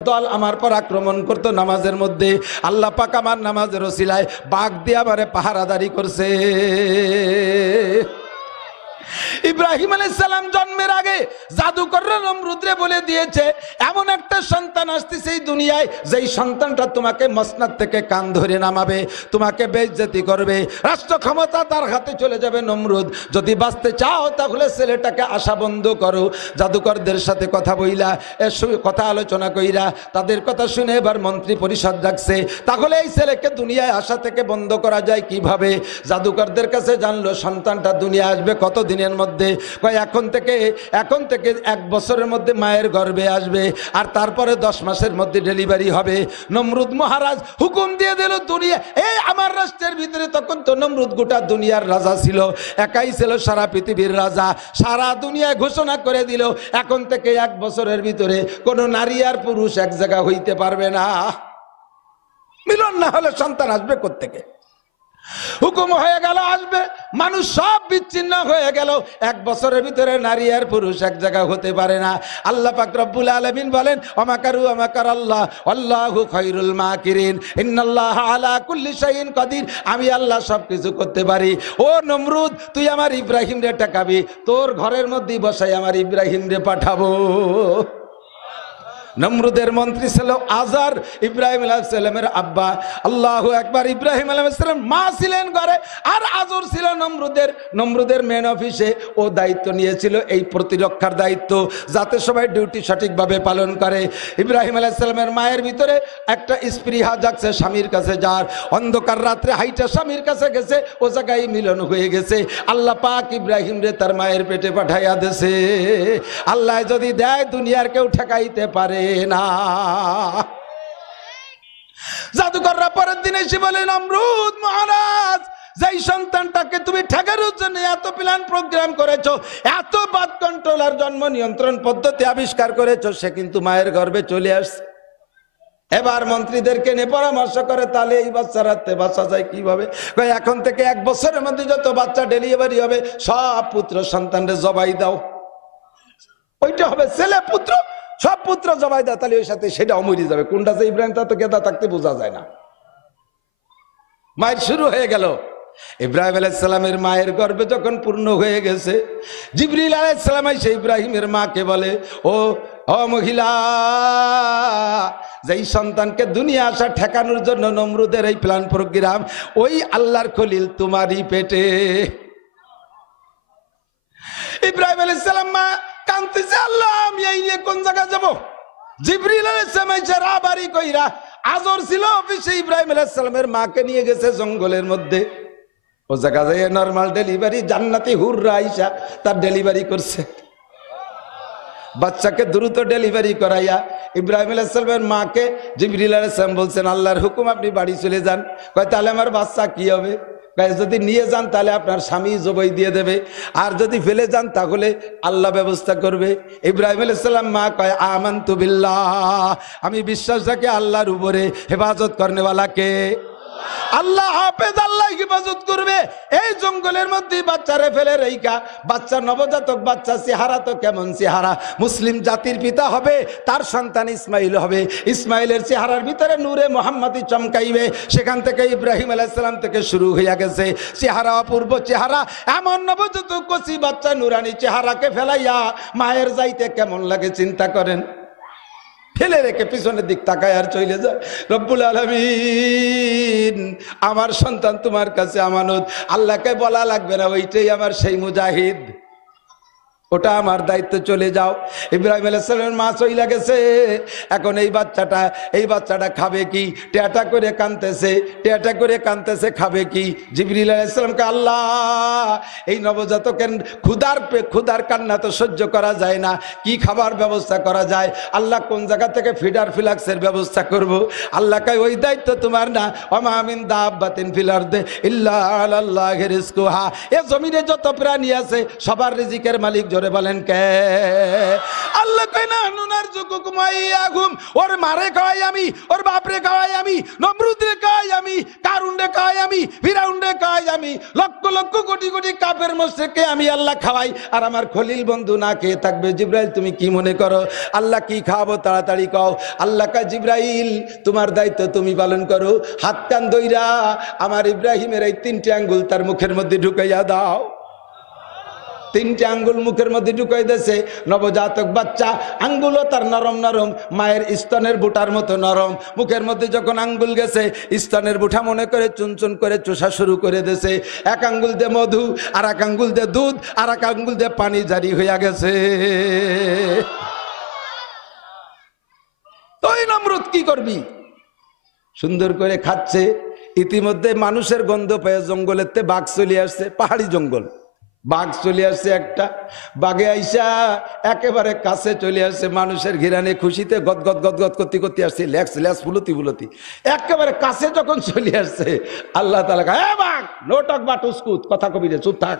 দল আমার পর আক্রমণ করতো নামাজের মধ্যে, আল্লাহ পাক আমার নামাজের ওসিলায় বাঘ দিয়ে আমারে পাহারাদারি করছে। ইব্রাহিম আলাইহিস সালাম জন্মের আগে জাদুকররা নমরুদরে বলে দিয়েছে এমন একটা সন্তান আসতেছে এই দুনিয়ায় যেই সন্তানটা তোমাকে মসনদ থেকে কান ধরে নামাবে, তোমাকে বেইজ্জতি করবে, রাষ্ট্র ক্ষমতা তার হাতে চলে যাবে। নমরুদ, যদি বাঁচতে চাও তাহলে ছেলেটাকে আশা বন্ধ করো। জাদুকরদের সাথে কথা বইলা, কথা আলোচনা কইরা তাদের কথা শুনে এবার মন্ত্রী পরিষদ ডাকছে, তাহলে এই ছেলেকে দুনিয়ায় আসা থেকে বন্ধ করা যায় কিভাবে? জাদুকরদের কাছে জানলো সন্তানটা দুনিয়া আসবে কত দিনের মধ্যে। এখন থেকে 1 বছরের মধ্যে মায়ের গর্ভে আসবে, আর তারপরে 10 মাসের মধ্যে ডেলিভারি হবে। নমরুদ মহারাজ হুকুম দিয়ে দিল দুনিয়া, এই আমার রাষ্ট্রের ভিতরে, তখন তো নমরুদ গোটা দুনিয়ার রাজা ছিল, একাই ছিল সারা পৃথিবীর রাজা। সারা দুনিয়ায় ঘোষণা করে দিল এখন থেকে 1 বছরের ভিতরে কোনো নারী আর পুরুষ এক জায়গা হইতে পারবে না। মিলন না হলে সন্তান আসবে কোত্থেকে? হুকুম হয়ে গেল আসবে, মানুষ সব বিচ্ছিন্ন হয়ে গেল। 1 বছরের ভিতরে নারী আর পুরুষ এক জায়গা হতে পারে না। আল্লাহ পাক রব্বুল আলামিন বলেন ওয়ামাকারু ওয়ামাকারাল্লাহ আল্লাহু খায়রুল মাকিরিন ইন্নাল্লাহা আলা কুল্লি শাইইন কাদির। আমি আল্লাহ সব কিছু করতে পারি। ও নমরুদ, তুই আমার ইব্রাহিম রে টাকাবি, তোর ঘরের মধ্যে বসাই আমার ইব্রাহিম রে পাঠাবো। নমরুদের মন্ত্রী ছিল আজার, ইব্রাহিম আলাইহিস সালামের আব্বা। আল্লাহু আকবার। ইব্রাহিম আলাইহিস সালাম মা ছিলেন ঘরে, আর আজর ছিল নমরুদের মেন অফিসে। ও দায়িত্ব নিয়েছিল এই প্রতিরক্ষার দায়িত্ব, যাতে সবাই ডিউটি সঠিকভাবে পালন করে। ইব্রাহিম আলাইহিস সালামের মায়ের ভিতরে একটা স্পৃহা জাগছে স্বামীর কাছে যার, অন্ধকার রাত্রে হাইটা স্বামীর কাছে গেছে, ও জায়গায় মিলন হয়ে গেছে। আল্লাহ পাক ইব্রাহিম রে তার মায়ের পেটে পাঠাইয়া দেছে। আল্লাহ যদি দেয় দুনিয়ার কেউ ঠেকাইতে পারে না। জাদুকররা পরের দিন এসে বলে নমরুদ মহারাজ, যেই সন্তানটাকে তুমি ঠেকানোর জন্য এত প্ল্যান প্রোগ্রাম করেছো, এত বাদ কন্ট্রোল আর জন্ম নিয়ন্ত্রণ পদ্ধতি আবিষ্কার করেছো, সে কিন্তু মায়ের গর্ভে চলে আসছে। এবার মন্ত্রীদেরকে নিয়ে পরামর্শ করে, তাহলে এই বাচ্চা রাখতে বাঁচা যায় কিভাবে? এখন থেকে 1 বছরের মধ্যে যত বাচ্চা ডেলিভারি হবে সব পুত্র সন্তানদের জবাই দাও। ওইটা হবে ছেলে পুত্র, সব পুত্র জবাই দাও, তাহলে ওই সাথে সেটাও মরে যাবে। কোনটা যে ইব্রাহিম তা তো গেদা থাকতে বোঝা যায় না। মায়ের শুরু হয়ে গেল। ইব্রাহিম আলাইহিস সালামের মায়ের গর্ভে যখন পূর্ণ হয়ে গেছে, জিবরিল আলাইহিস সালাম এসে ইব্রাহিমের মাকে বলে, ও মহিলা, যেই সন্তানকে দুনিয়া আসা ঠেকানোর জন্য নমরুদের এই প্ল্যান প্রোগ্রাম, ওই আল্লাহর খলিল তোমারই পেটে। ইব্রাহিম আলাইহিস সালাম মা কাঁদতেছে, আল্লাহ আমি এই নিয়ে কোন জায়গায় যাব? জিবরিল আলাইহিস সালাম এসে রাবারি কইরা, আজর ছিল অফিসে, ইব্রাহিম আলাইহিস সালামের মাকে নিয়ে গেছে জঙ্গলের মধ্যে। ও জায়গায় নরমাল ডেলিভারি, জান্নাতি হুররা আইসা তার ডেলিভারি করছে। বাচ্চাকে দ্রুত ডেলিভারি করাইয়া ইব্রাহিম আলাইহিস সালামের মাকে জিবরিল আলাইহিস সালাম বলছেন, আল্লাহর হুকুম আপনি বাড়ি চলে যান। কয় তাহলে আমার বাচ্চা কি হবে? যদি নিয়ে যান তাহলে আপনার স্বামী জবাই দিয়ে দেবে, আর যদি ফেলে যান তাহলে আল্লাহ ব্যবস্থা করবে। ইব্রাহিম আলাইহিস সালাম মা কয় আমানতু বিল্লাহ, আমি বিশ্বাস রাখি আল্লাহর উপরে, হেফাজত করনেওয়ালাকে আল্লাহ, হাফেজ আল্লাহ হেফাজত করবে। এই জঙ্গলের মধ্যে বাচ্চারে ফেলে রেখা, বাচ্চা নবজাতক বাচ্চা, চেহারা তো কেমন চেহারা, মুসলিম জাতির পিতা হবে, তার সন্তান ইসমাইল হবে। ইসমাইলের চেহারার ভিতরে নূরে মোহাম্মদী চমকাইবে। সেখান থেকে ইব্রাহিম আলাইহিস সালাম থেকে শুরু হয়ে গেছে চেহারা, অপূর্ব চেহারা। এমন নবজাতক কচি বাচ্চা নুরানি চেহারাকে ফেলাইয়া মায়ের যাইতে কেমন লাগে চিন্তা করেন। ফেলে রেখে পিছনের দিক তাকায় আর চলে যায়। রব্বুল আলামিন, আমার সন্তান তোমার কাছে আমানত, আল্লাহকে বলা লাগবে না, ওইটাই আমার সেই মুজাহিদ, ওটা আমার দায়িত্ব, চলে যাও। ইব্রাহিম আলাইহিস সালামের মা চইলা গেছে। এখন এই বাচ্চাটা খাবে কি? টেটা করে কাঁদতেছে, খাবে কি? জিবরিল আলাইহিস সালামকে, আল্লাহ এই নবজাতকের ক্ষুধার কান্না তো সহ্য করা যায় না, কি খাবার ব্যবস্থা করা যায়? আল্লাহ কোন জায়গা থেকে ফিডার ফ্লাক্সের ব্যবস্থা করব? আল্লাহ কয় ওই দায়িত্ব তোমার না। ওমা মিন দাব্বাতিন ফিল আরদি ইল্লা আলাল্লাহি রিজকুহা, এ জমিনে যত প্রাণী আছে সবার রিজিকের মালিক জোরে বলেন কে? আল্লাহ কয় না নুনার যুকুকুম ওয়াইয়াকুম, ওর মারে খাওয়াই আমি, ওর বাপরে খাওয়াই আমি, নমরুদরে খাওয়াই আমি, কারুনরে খাওয়াই আমি, ফিরাউনরে খাওয়াই আমি, লক্ষ লক্ষ কোটি কোটি কাফের মুশরিককে আমি আল্লাহ খাওয়াই, আর আমার খলিল বন্ধু না খেয়ে থাকবে। জিবরাইল তুমি কি মনে করো আল্লাহ কি খাওয়াবো? তাড়াতাড়ি কও। আল্লাহ কয় জিবরাইল তোমার দায়িত্ব তুমি পালন করো, হাত কান ধইরা আমার ইব্রাহিমের এই 3টে আঙ্গুল তার মুখের মধ্যে ঢুকাইয়া দাও। 3টে আঙ্গুল মুখের মধ্যে ঢুকাই দিয়েছে। নবজাতক বাচ্চা, আঙ্গুলও তার নরম নরম, মায়ের স্তনের বুটার মতো নরম। মুখের মধ্যে যখন আঙ্গুল গেছে, স্তনের বুটা মনে করে চুনচুন করে চুষা শুরু করে দিয়েছে। এক আঙ্গুল দিয়ে মধু, আর এক আঙ্গুল দিয়ে দুধ, আর এক আঙ্গুল দিয়ে পানি জারি হইয়া গেছে। তুই নমরুদ কি করবি? সুন্দর করে খাচ্ছে। ইতিমধ্যে মানুষের গন্ধ পেয়ে জঙ্গলেতে বাঘ চলে আসছে, পাহাড়ি জঙ্গল। বাঘ চলে আসছে একটা, বাঘে আইসা একেবারে কাছে চলে আসছে, মানুষের ঘিরানে খুশিতে গদগদ গদগদ করতে করতে আসছে, লেক্স লেক্স ফুলতি ফুলতি একেবারে কাছে যখন চলে আসছে, আল্লাহ তাআলা কয় এ বাঘ নো টক বাট উস্কুত, কথা কবি রে, চুপ থাক,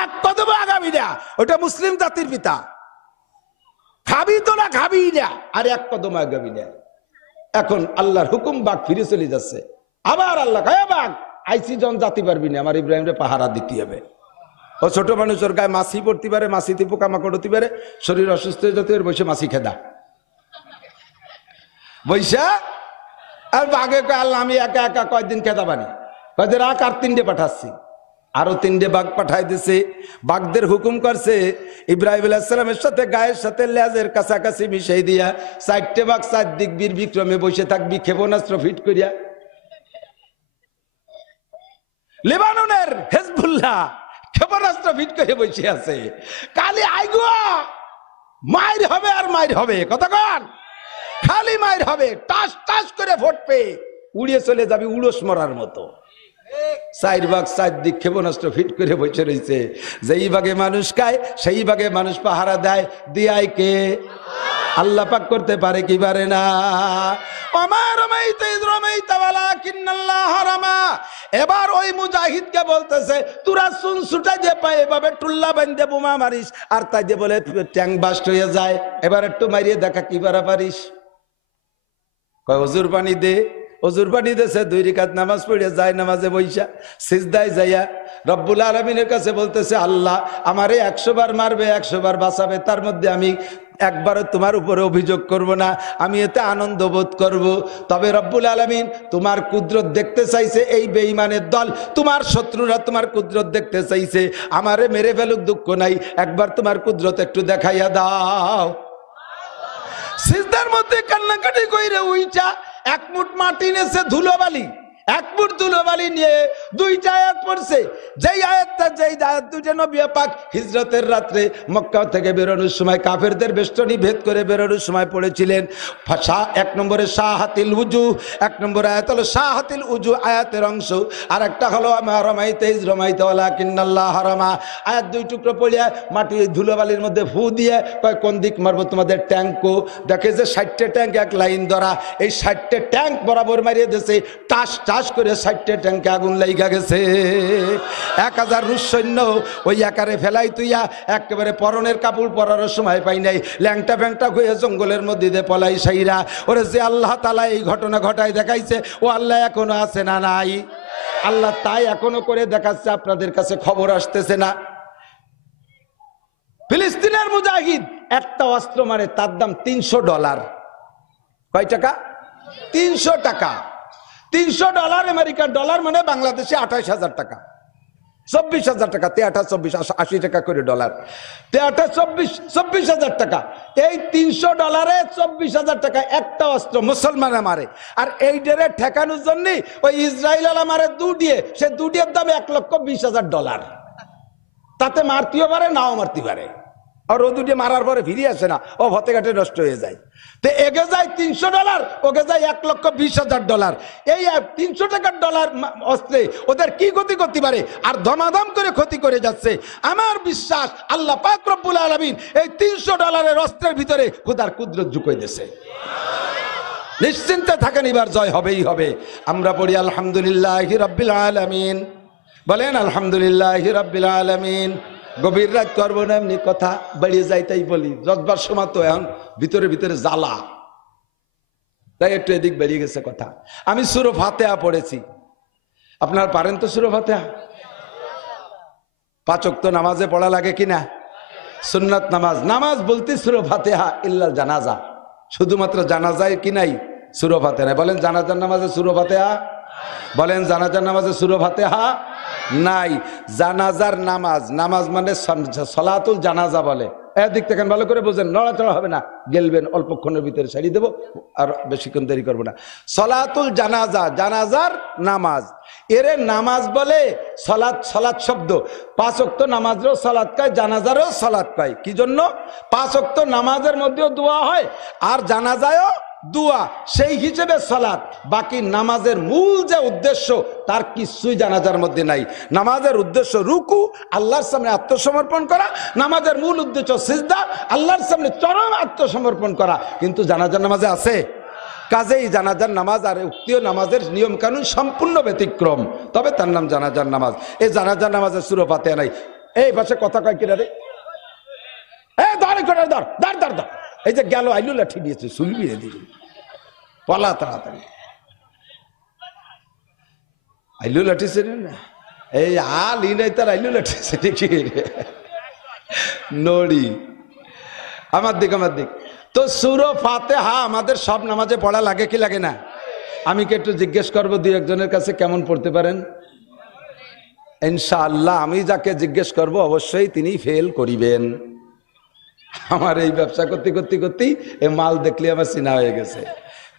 এক কদম আগাবি না, ওটা মুসলিম জাতির পিতা, খাবি তো না খাবি না, আর এক কদম আগাবি না। এখন আল্লাহর হুকুম, বাঘ ফিরে চলে যাচ্ছে। আবার আল্লাহ কয় বাঘ আইসি জন জাতি পারবি না, আমার ইব্রাহিমরে পাহারা দিতে হবে। ও ছোট মানুষ, ওর গায়ে মাছি পড়তে পারে, মাছিতে পোকামাকড় হতে পারে, শরীর অসুস্থ হয়ে যেতে বসে মাছি খেদা বৈশা। আর বাঘে কয় আল্লাহ আমি একা একা কয়দিন খেদা বানি, কয়দিন রাখ, আর 3টে পাঠাচ্ছি। আরো 3টে বাঘ পাঠাই দিছে। বাঘদের হুকুম করছে ইব্রাহিম আলাইহিস সালামের সাথে গায়ের সাথে লেজের কাছাকাছি মিশাই দিয়া 4টে বাঘ 4 দিক বীর বিক্রমে বসে থাকবি, ক্ষেপণাস্ত্র ফিট করিয়া। লেবাননের হেজবুল্লাহ ক্ষেপণাস্ত্র ফিট করে বসে আছে, কালি আইগো মাইর হবে আর মাইর হবে, কতক্ষণ খালি মাইর হবে, টাস টাস করে ফুটবে, উড়িয়ে চলে যাবি উড়স মরার মতো। 4 ভাগ 4 দিক ক্ষেপণাস্ত্র ফিট করে বসে রয়েছে। যেই ভাগে মানুষ খায় সেই ভাগে মানুষ পাহারা দেয়, দিয়াই কে? আল্লাহ পাক করতে পারে কি পারে না? এবার ওই মুজাহিদকে বলতেছে তোরা চুন ছুটা যে পায় এভাবে টুল্লা বান্ধে বোমা মারিস, আর তাই যে বলে ট্যাঙ্ক বাস্ট হয়ে যায়, এবার একটু মারিয়ে দেখা কি পারা পারিস। কয় হুজুর পানি দে। হুজুর পানি দেশে 2 রাকাত নামাজ পড়ে যায়, নামাজে বৈশা সিজদায় যাইয়া রব্বুল আলামিনের কাছে বলতেছে আল্লাহ আমারে 100 বার মারবে, 100 বার বাঁচাবে, তার মধ্যে আমি একবারও তোমার উপরে অভিযোগ করব না, আমি এতে আনন্দ বোধ করব। তবে রব্বুল আলামিন তোমার কুদরত দেখতে চাইছে, এই বেঈমানের দল তোমার শত্রুরা তোমার কুদরত দেখতে চাইছে, আমারে মেরে ফেলুক দুঃখ নাই, একবার তোমার কুদরত একটু দেখাইয়া দাও। সিজদার মধ্যে কান্নাকাটি কইরে উইটা 1 মুঠ মাটি নেছে, ধুলোবালি, 1 মুঠ ধুলোবালি নিয়ে 2টা আয়াত পড়ছে। যেই আয়াতটা, যেই আয়াত 2টা নবী পাক হিজরতের রাত্রে মক্কা থেকে বেরোনোর সময় কাফেরদের বেষ্টনী ভেদ করে বেরোনোর সময় পড়েছিলেন। 1 নম্বরে শাহাতিল উজু, 1 নম্বর আয়াত হলো শাহাতিল উজু আয়াতের অংশ, আর একটা হলো আমা রমাইতে ইজ রমাইতে ওয়ালাকিন্নাল্লাহ হারামা। আয়াত 2 টুকরো পড়িয়া মাটি ধুলোবালির মধ্যে ফু দিয়ে কয় কোন দিক মারবো তোমাদের ট্যাঙ্কও, দেখে যে 60টে ট্যাঙ্ক এক লাইন ধরা, এই 60টে ট্যাঙ্ক বরাবর মারিয়ে দিয়েছে, টাস টাস করে 60টে ট্যাঙ্কে আগুন লাইগা গেছে। 1000 রুশ সৈন্য ওই একারে ফেলাই তুইয়া একেবারে পরনের কাপড় পরার সময় পাই নাই, ল্যাংটা ফ্যাংটা হয়ে জঙ্গলের মধ্যে দিয়ে পলাই সাইরা। ওরে যে আল্লাহ তাআলা এই ঘটনা ঘটায় দেখাইছে, ও আল্লাহ এখনো আছে না নাই? আল্লাহ তাই এখনো করে দেখাচ্ছে, আপনাদের কাছে খবর আসতেছে না। ফিলিস্তিনের মুজাহিদ একটা অস্ত্র মারে, তার দাম $300। কয় টাকা? 300 টাকা। $300 আমেরিকান ডলার মানে বাংলাদেশে 28,000 টাকা, 24,000 টাকা, 23, 80 টাকা করে ডলার, 24,000 টাকা। এই $300 24,000 টাকা একটা অস্ত্র মুসলমানে মারে। আর এই ডেরে ঠেকানোর জন্য ওই ইসরায়েল মারে 2 দিয়ে, সে 2 ডিয়ের দাম $1,20,000। তাতে মারতেও পারে নাও মারতে পারে, আর ও 2 মারার পরে ফিরে আসে না, ও ভতে ঘাটে নষ্ট হয়ে যায়। তো এগে যায় $300, ওকে যায় $1,20,000। এই 300 টাকার ডলার অস্ত্রে ওদের কি ক্ষতি করতে পারে, আর ধমাধম করে ক্ষতি করে যাচ্ছে। আমার বিশ্বাস আল্লাহ পাক রব্বুল আলামিন এই $300 অস্ত্রের ভিতরে খোদার কুদরত ঢুকিয়ে দিয়েছে। নিশ্চিন্তে থাকেন, এবার জয় হবেই হবে। আমরা পড়ি আলহামদুলিল্লাহি রাব্বিল আলামিন, বলেন আলহামদুলিল্লাহি রাব্বিল আলামিন। গভীর রাত করবো না, এমনি কথা বেরিয়ে যাই তাই বলি। যতবার সময় তো এখন ভিতরে ভিতরে জ্বালা, তাই একটু এদিক বেরিয়ে গেছে কথা। আমি সূরা ফাতিহা পড়েছি, আপনার পারেন তো সূরা ফাতিহা? 5 ওয়াক্ত নামাজে পড়া লাগে কিনা? সুন্নাত নামাজ। নামাজ বলতে সূরা ফাতিহা ইল্লাল জানাজা, শুধুমাত্র জানাজায় কি নাই? সূরা ফাতিহা নাই। বলেন জানাজার নামাজে সূরা ফাতিহা? বলেন জানাজার নামাজে সূরা ফাতিহা নাই। জানাজার নামাজ, নামাজ মানে সলাতুল জানাজা বলে। এদিক থেকে ভালো করে বোঝেন, নড়াচড়া হবে না, গেলবেন অল্পক্ষণের ভিতরে ছাড়িয়ে দেবো, আর বেশিক্ষণ দেরি করবো না। সলাতুল জানাজা, জানাজার নামাজ, এরে নামাজ বলে। সলাত, সলাত শব্দ 5 ওয়াক্ত নামাজেরও সলাত কয়, জানাজারও সলাত কয়। কি জন্য? 5 ওয়াক্ত নামাজের মধ্যেও দোয়া হয় আর জানাজায়ও দোয়া, সেই হিসেবে সালাত। বাকি নামাজের মূল যে উদ্দেশ্য তার কিছুই জানাজার মধ্যে নাই। নামাজের উদ্দেশ্য রুকু, আল্লাহর সামনে আত্মসমর্পণ করা। নামাজের মূল উদ্দেশ্য সিজদা, আল্লাহর সামনে চরম আত্মসমর্পণ করা। কিন্তু জানাজার নামাজে আছে। কাজেই জানাজার নামাজ আর উক্তীয় নামাজের নিয়ম কানুন সম্পূর্ণ ব্যতিক্রম, তবে তার নাম জানাজার নামাজ। এই জানাজার নামাজে সূরা ফাতিহা নাই। এই পাশে কথা কয় কিনা রে, এই যে গেল আইলু লাঠি দিয়েছে, সুলবিয়ে দিল, পলা তাড়াতাড়ি আইলু লাঠি ছিলেন না, এই আল ই নাই তার আইলু লাঠি কি নড়ি। আমার দিক, আমার দিক। তো সূরা ফাতিহা আমাদের সব নামাজে পড়া লাগে কি লাগে না? আমি কি একটু জিজ্ঞেস করবো 2-1 কাছে কেমন পড়তে পারেন? ইনশাআল্লাহ আমি যাকে জিজ্ঞেস করব অবশ্যই তিনি ফেল করিবেন। আমার এই ব্যবসা করতে করতে করতেই এই মাল দেখলে আমার চিনা হয়ে গেছে।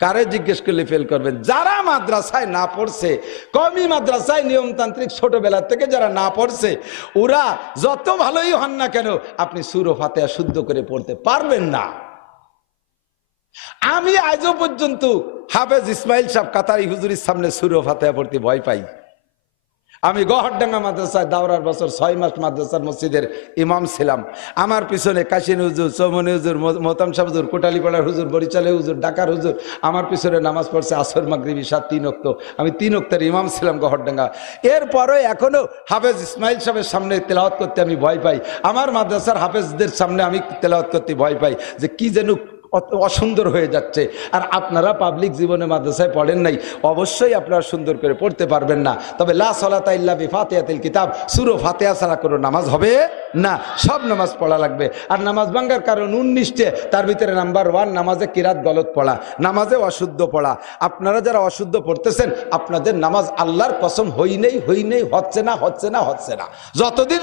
কারে জিজ্ঞেস করলে ফেল করবেন? যারা মাদ্রাসায় না পড়ছে, কওমি মাদ্রাসায় নিয়মতান্ত্রিক ছোটবেলা থেকে যারা না পড়ছে, ওরা যত ভালোই হন না কেন আপনি সূরা ফাতিহা শুদ্ধ করে পড়তে পারবেন না। আমি আজও পর্যন্ত হাফেজ ইসমাইল সাহেব কাতারি হুজুরের সামনে সূরা ফাতিহা পড়তে ভয় পাই। আমি গহরডাঙ্গা মাদ্রাসায় দাওরার বছর 6 মাস মাদ্রাসার মসজিদের ইমাম ছিলাম। আমার পিছনে কাশিন হুজুর, চৌমনি হুজুর, মোহতাম সাহেব হুজুর, কোটালীপাড়ার হুজুর, বরিশালে হুজুর, ঢাকার হুজুর আমার পিছনে নামাজ পড়ছে আসর মাগরিব ইশা 3 ওয়াক্ত। আমি 3 ওয়াক্তের ইমাম ছিলাম গহরডাঙ্গা। এরপরে এখনো হাফেজ ইসমাইল সাহেবের সামনে তেলাওয়াত করতে আমি ভয় পাই। আমার মাদ্রাসার হাফেজদের সামনে আমি তেলাওয়াত করতে ভয় পাই যে কি যেন অসুন্দর হয়ে যাচ্ছে। আর আপনারা পাবলিক জীবনে মাদ্রাসায় পড়েন নাই, অবশ্যই আপনারা সুন্দর করে পড়তে পারবেন না। তবে লা সালাতা ইল্লা বিফাতিহাতিল কিতাব, সূরা ফাতিহা ছাড়া কোনো নামাজ হবে না। সব নামাজ পড়া লাগবে। আর নামাজ ভাঙার কারণ 19টে, তার ভিতরে নাম্বার 1 নামাজে কিরাত গলত পড়া, নামাজে অশুদ্ধ পড়া। আপনারা যারা অশুদ্ধ পড়তেছেন আপনাদের নামাজ আল্লাহর কসম হই নেই, হচ্ছে না, হচ্ছে না, হচ্ছে না। যতদিন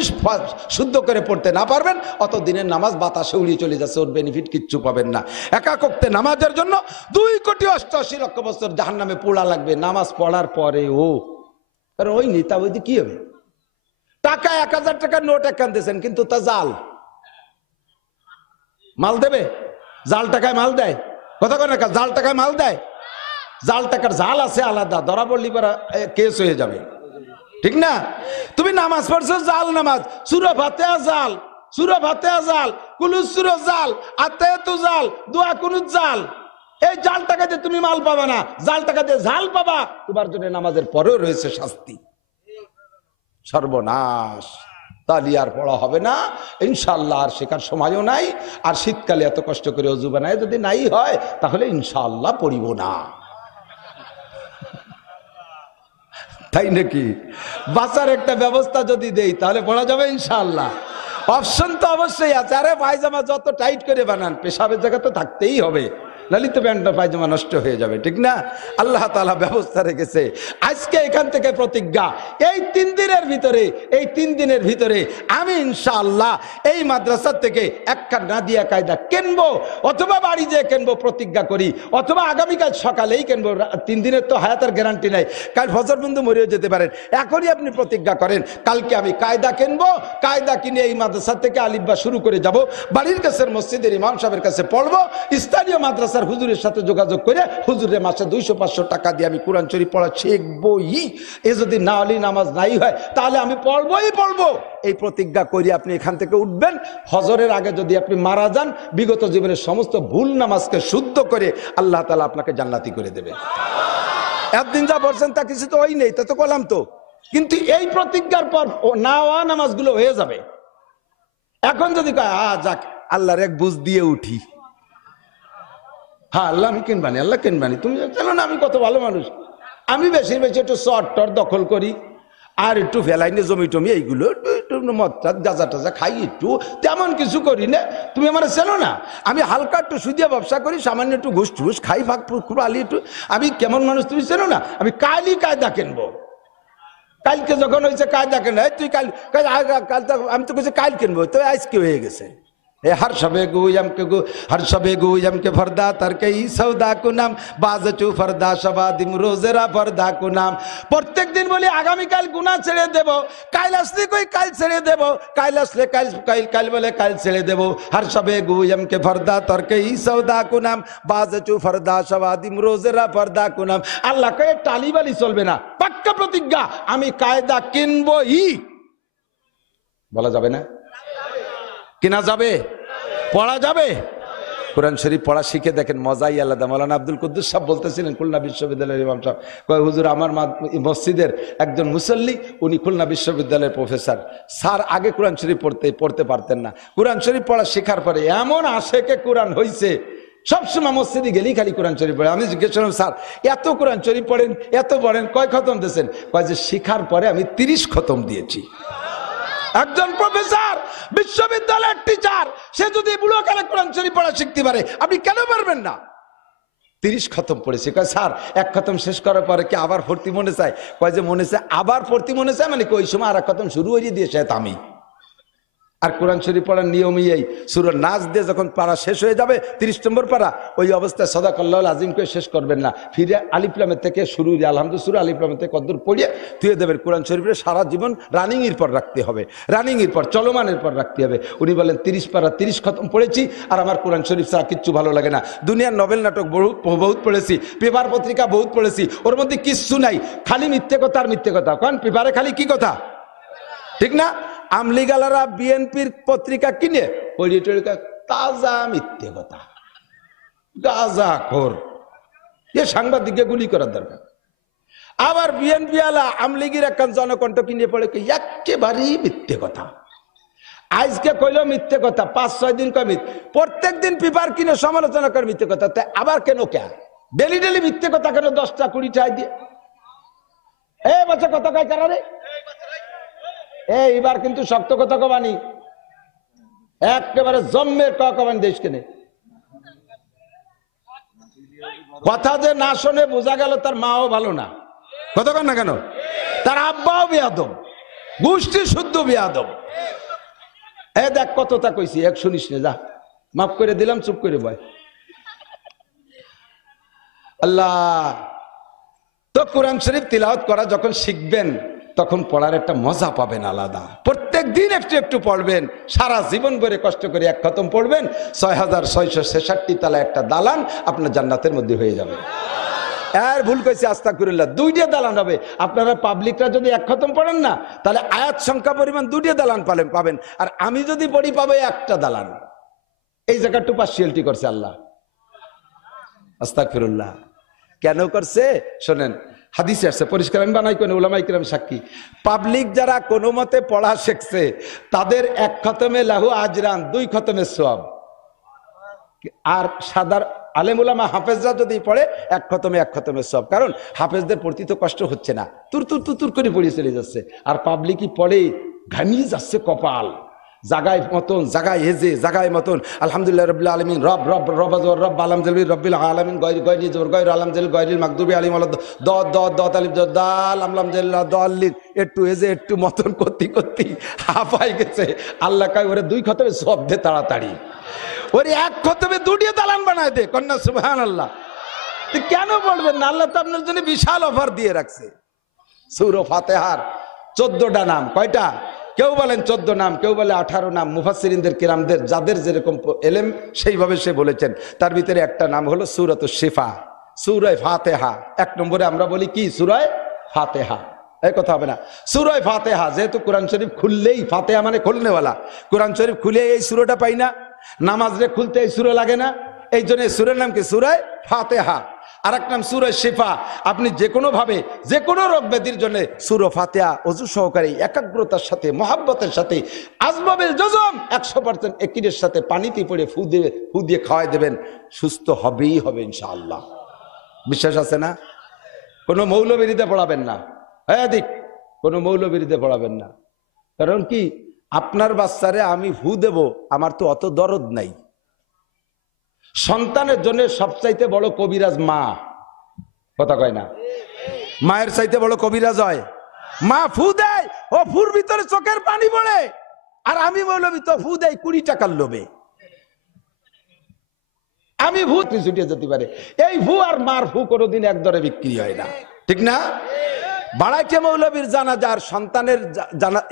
শুদ্ধ করে পড়তে না পারবেন অতদিনের নামাজ বাতাসে উড়িয়ে চলে যাচ্ছে, ওর বেনিফিট কিচ্ছু পাবেন না। একাক ওয়াক্তে নামাজের জন্য 2,88,00,000 বছর জাহান্নামে পোড়া লাগবে নামাজ পড়ার পরে। কারণ ওই নেতা ওই কি হবে? টাকা 1000 টাকার নোট একখান দিয়েছেন, কিন্তু তা জাল। মাল দেবে? জাল টাকায় মাল দেয়? কথা কয় না, জাল টাকায় মাল দেয়? জাল টাকার জাল আছে আলাদা, ধরা পড়লি পরে কেস হয়ে যাবে, ঠিক না? তুমি নামাজ পড়ছো জাল নামাজ, সূরা ফাতিহা জাল, সূরা ফাতিহা জাল, কুলুস সূরা জাল, আতায়াতু জাল, দোয়া কুনুত জাল। এই জাল টাকা দিয়ে তুমি মাল পাবা না, জাল টাকা দিয়ে জাল পাবা। তোমার জন্য নামাজের পরেও রয়েছে শাস্তি। সর্বনাশ। তাহলে আর পড়া হবে না ইনশাআল্লাহ, আর শেখার সময়ও নাই। আর শীতকালে এত কষ্ট করে অজু বানায় যদি নাই হয় তাহলে ইনশাআল্লাহ পড়িব না। তাই নাকি? বাঁচার একটা ব্যবস্থা যদি দেই তাহলে পড়া যাবে ইনশাআল্লাহ। অপশন তো অবশ্যই আছে। আরে পায়জামা যত টাইট করে বানান, পেশাবের জায়গা তো থাকতেই হবে, নাহলে তো প্যান্টটা পায়জামা নষ্ট হয়ে যাবে, ঠিক না? আল্লাহ তাআলা ব্যবস্থা রেখেছে। আজকে এখান থেকে প্রতিজ্ঞা, এই 3 দিনের ভিতরে, এই 3 দিনের ভিতরে আমি ইনশাআল্লাহ এই মাদ্রাসা থেকে একটা নাদিয়া কায়দা কিনবো, অথবা বাড়ি যেয়ে কিনবো, প্রতিজ্ঞা করি, অথবা আগামীকাল সকালেই কিনবো। 3 দিনের তো হায়াতের গ্যারান্টি নাই, কাল ফজর বন্ধু মরেও যেতে পারেন। এখনই আপনি প্রতিজ্ঞা করেন কালকে আমি কায়দা কিনবো, কায়দা কিনে এই মাদ্রাসা থেকে আলিফবা শুরু করে যাব, বাড়ির কাছের মসজিদের ইমাম সাহেবের কাছে পড়বো, স্থানীয় মাদ্রাসা হুজুরের সাথে যোগাযোগ করে হুজুরের মাসে 200-500 টাকা দিয়ে আমি কোরআন শরীফ পড়া শিখবই। এ যদি না হলে নামাজ নাই হয় তাহলে আমি পড়বই পড়বো। এই প্রতিজ্ঞা করি আপনি এখান থেকে উঠবেন। হজরের আগে যদি আপনি মারা যান, বিগত জীবনের সমস্ত ভুল নামাজকে শুদ্ধ করে আল্লাহ তাআলা আপনাকে জান্নাতি করে দেবে। একদিন যা বলছেন তা কিছু তো ওই নেই, তা তো করলাম তো, কিন্তু এই প্রতিজ্ঞার পর না হওয়া নামাজগুলো হয়ে যাবে। এখন যদি কয় যাক আল্লাহর এক বুঝ দিয়ে উঠি, হ্যাঁ আল্লাহ আমি কিনবানি, আল্লাহ কিনবানি, তুমি জানো না আমি কত ভালো মানুষ, আমি বেশি বেশি একটু চট টর দখল করি আর একটু ফেলাইনি জমি টমি এইগুলো একটু মদটা গাঁজা টাজা খাই, একটু তেমন কিছু করি না, তুমি আমার চেনো না, আমি হালকা একটু সুদিয়া ব্যবসা করি, সামান্য একটু ঘুষ টুস খাই, ফাঁক আলি একটু, আমি কেমন মানুষ তুমি চেনো না, আমি কালই কায়দা কিনবো, কালকে যখন হয়েছে কায়দা কেনা, তুই কাল কাল আমি তো কিছু কাল কিনবো, তো আজকে হয়ে গেছে। हर शबे गुयम के हर शबे गुयम के फरदा तरके सौदा को नाम बाजचू फरदा शबादिम रोजेरा फरदा को नाम। प्रत्येक दिन बोली आगामी काल गुना छेड़े देव, काल असले कोई काल छेड़े देव, काल असले काल काल काल बोले काल छेड़े देव। हर शबे गुयम के फरदा तरके सौदा को नाम बाजचू फरदा शबादिम रोजेरा फरदा को नाम। अल्लाह के टाली वाली चलबे ना, पक्का प्रतिज्ञा आमी कायदा किनबोई। বলা যাবে না? কিনা যাবে? পড়া যাবে? কোরআন শরীফ পড়া শিখে দেখেন, মজাই আলাদা। মাওলানা আব্দুল কুদ্দুস সাহেব বলতেছিলেন, খুলনা বিশ্ববিদ্যালয়ের ইমাম সাহেব, কয় হুজুর আমার মসজিদের একজন মুসল্লি, উনি খুলনা বিশ্ববিদ্যালয়ের প্রফেসর, স্যার আগে কোরআন শরীফ পড়তে পারতেন না, কোরআন শরীফ পড়া শেখার পরে এমন আশেকে কোরআন হয়েছে, সবসময় মসজিদে গেলেই খালি কোরআন শরীফ পড়ে। আমি জিজ্ঞেস করলাম, স্যার এত কোরআন শরীফ পড়েন, এত পড়েন, কয় খতম দিয়েছেন? কয় যে শিখার পরে আমি 30 খতম দিয়েছি। একজন প্রফেসর, বিশ্ববিদ্যালয়ের টিচার, সে যদি বুড়ো কালে কোরআন শরীফ পড়া শিখতে পারে, আপনি কেন পারবেন না? 30 খতম পড়েছে। কয় স্যার এক খতম শেষ করার পরে কি আবার ভর্তি মনে চায়? কয় যে মনে চায়, আবার ভর্তি মনে চায় মানে কি ওই সময় আর এক খতম শুরু হয়ে দিয়েছে আমি। আর কোরআন শরীফ পড়ার নিয়মই এই, সূরা নাস দিয়ে যখন পারা শেষ হয়ে যাবে 30 নম্বর পারা, ওই অবস্থায় সাদাকাল্লাহুল আযীম কে শেষ করবেন না, ফিরে আলিফ লামের থেকে শুরু, আলহামদুলিল্লাহ সূরা আলিফ লামের থেকে কদ্দুর পড়িয়ে তুই দেবেন। কোরআন শরীফের সারা জীবন রানিং এর পর রাখতে হবে, রানিং এর পর চলমানের পর রাখতে হবে। উনি বলেন 30 পারা 30 খতম পড়েছি, আর আমার কোরআন শরীফ ছাড়া কিচ্ছু ভালো লাগে না। দুনিয়ার নভেল নাটক বহুত পড়েছি, পেপার পত্রিকা বহুত পড়েছি, ওর মধ্যে কিচ্ছু নাই, খালি মিথ্যে কথা আর মিথ্যে কথা। কারণ পেপারে খালি কি কথা, ঠিক না? আমলিগালারা বিএনপির পত্রিকা কিনে পড়িয়ে তাজা মিথ্যে কথা, গাঁজাখোর, এ সাংবাদিককে গুলি করার দরকার। আবার বিএনপি আলা আমলিগির একখান জনকণ্ঠ কিনে পড়ে একেবারেই মিথ্যে কথা। আজকে কইলো মিথ্যে কথা, 5-6 দিন কয় মিথ্যে, প্রত্যেক দিন পেপার কিনে সমালোচনা করে মিথ্যে কথা। তাই আবার কেন ডেলি ডেলি মিথ্যে কথা কেন 10টা 20টা দিয়ে? বছর কথা কয় কারণে এইবার কিন্তু শক্ত কথা কবানি, একেবারে জম্মের কবানি দেশ কেনে কথা যে না শোনে বোঝা গেল তার মাও ভালো না, কতক্ষণ না কেন, তার আব্বাও বেয়াদব, গোষ্ঠী শুদ্ধ বেয়াদব। দেখ কতটা কইছি, এক শুনিস না, যা মাফ করে দিলাম, চুপ করে বয়। আল্লাহ তো কোরআন শরীফ তিলাওয়াত করা যখন শিখবেন তখন পড়ার একটা মজা পাবেন আলাদা। প্রত্যেক দিন একটু একটু পড়বেন, সারা জীবন ভরে কষ্ট করে এক খতম পড়বেন, 6666 তালা একটা দালান আপনার জান্নাতের মধ্যে হয়ে যাবে। আর ভুল কইছে, আস্তাগফিরুল্লাহ, 2টা দালান হবে। আপনারা পাবলিকরা যদি এক খতম পড়েন না, তাহলে আয়াত সংখ্যা পরিমাণ 2টা দালান পাবেন, আর আমি যদি পড়ি পাবো একটা দালান। এই জায়গাটা পার্সিয়ালিটি করছে আল্লাহ, আস্তাগফিরুল্লাহ। কেন করছে শোনেন, হাদিসে আসছে পরিষ্কার, আমি বানাই কোন উলামায়ে কিরাম সাক্ষী। পাবলিক যারা কোনো মতে পড়া শিখছে তাদের এক খতমে লাহু আজরান, 2 খতমের সওয়াব। আর সাদার আলেম উলামা হাফেজরা যদি পড়ে এক খতমের সওয়াব। কারণ হাফেজদের পড়তে তো কষ্ট হচ্ছে না, তুর করে পড়িয়ে চলে যাচ্ছে, আর পাবলিকই পড়ে ঘামিয়ে যাচ্ছে কপাল, জাগায় মতন, জাগায় হেজে, জাগায় মতন। আলহামদুলিল্লাহ রাব্বিল আলামিন, রব রব রব রব আলামজালিল রব্বিল আলামিন, গয়রি জবর গয়র আলামজালিল গয়রিল মাগদুবি আলাইহিম ওয়ালাদ দ আলিফ দাল আমলামজালিল্লাহ দাল্লিন, একটু হেজে একটু মতন করতে হাফাই গেছে। আল্লাহ কয় ওরে 2 খতমে সওয়াব দে তাড়াতাড়ি, ওরে এক খতমে 2টা দালান বানায় দে, কন্যা সুবহানাল্লাহ। কেন বলবেন না? আল্লাহ তো আপনার জন্য বিশাল অফার দিয়ে রাখছে। সূরা ফাতিহার 14টা নাম, কয়টা? কেউ বলেন 14 নাম, কেউ বলে 18 নাম। মুফাসসিরিনদের কিরামদের যাদের যেরকম এলেম সেইভাবে সে বলেছেন। তার ভিতরে একটা নাম হলো সূরাতুশ শিফা, সূরা ফাতিহা। 1 নম্বরে আমরা বলি কি? সূরা ফাতিহা। এই কথা হবে না, সূরা ফাতিহা। যেহেতু কোরআন শরীফ খুললেই ফাতিহা মানে খুলনেওয়ালা, কোরআন শরীফ খুলে এই সূরাটা পাই না, নামাজে খুলতে এই সূরা লাগে না, এই জন্য এই সূরার নাম কি? সূরা ফাতিহা। আর এক নাম সূরা শিফা। আপনি যে কোনো ভাবে যে কোনো রোগ ব্যাধির জন্য সূরা ফাতিহা ওযু সহকারে একাগ্রতার সাথে মহব্বতের সাথে আসবাবিল জজম 100% একিদের সাথে পানিতে পড়ে ফু দিয়ে খাওয়াই দেবেন, সুস্থ হবেই হবে ইনশাআল্লাহ। বিশ্বাস আছে না? কোনো মৌলবীরিতে পড়াবেন না, হ্যাঁ দিক কোনো মৌলবীরিতে পড়াবেন না। কারণ কি, আপনার বাচ্চারে আমি ফু দেব, আমার তো অত দরদ নাই। সন্তানের জন্য সবচাইতে বড় কবিরাজ মা, কথা কয় না? মায়ের চাইতে বড় কবিরাজ হয় মা। ফু দেয়, ও ফুর ভিতরে চোখের পানি পড়ে, আর আমি মৌলবী তো ফু দেয় 20 টাকার লোভে। আমি ভূত ছুটে যেতে পারে, এই ভূ আর মার ফু কোনোদিন এক দরে বিক্রি হয় না, ঠিক না? বাড়াইতে মৌলবীর জানাজা আর সন্তানের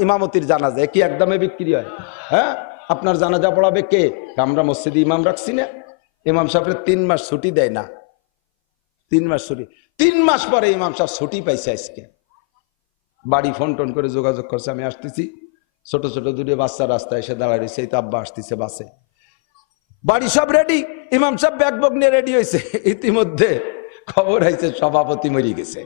ইমামতির জানাজা কি একদমে বিক্রি হয়? হ্যাঁ, আপনার জানাজা পড়াবে কে? আমরা মসজিদে ইমাম রাখছি না, ইমাম সাহেবের 3 মাস ছুটি দেয় না। 3 মাস ছুটি, 3 মাস পরে ইমাম সাহেব ছুটি পাইছে। আজকে বাড়ি ফোন টোন করে যোগাযোগ করছে, আমি আসতেছি। ছোট ছোট 2 বাচ্চা রাস্তায় এসে দাঁড়ায় রয়েছে, এই তো আব্বা আসতেছে বাসে। বাড়ি সব রেডি, ইমাম সাহেব ব্যাগ বগ নিয়ে রেডি হয়েছে। ইতিমধ্যে খবর হয়েছে সভাপতি মরে গেছে।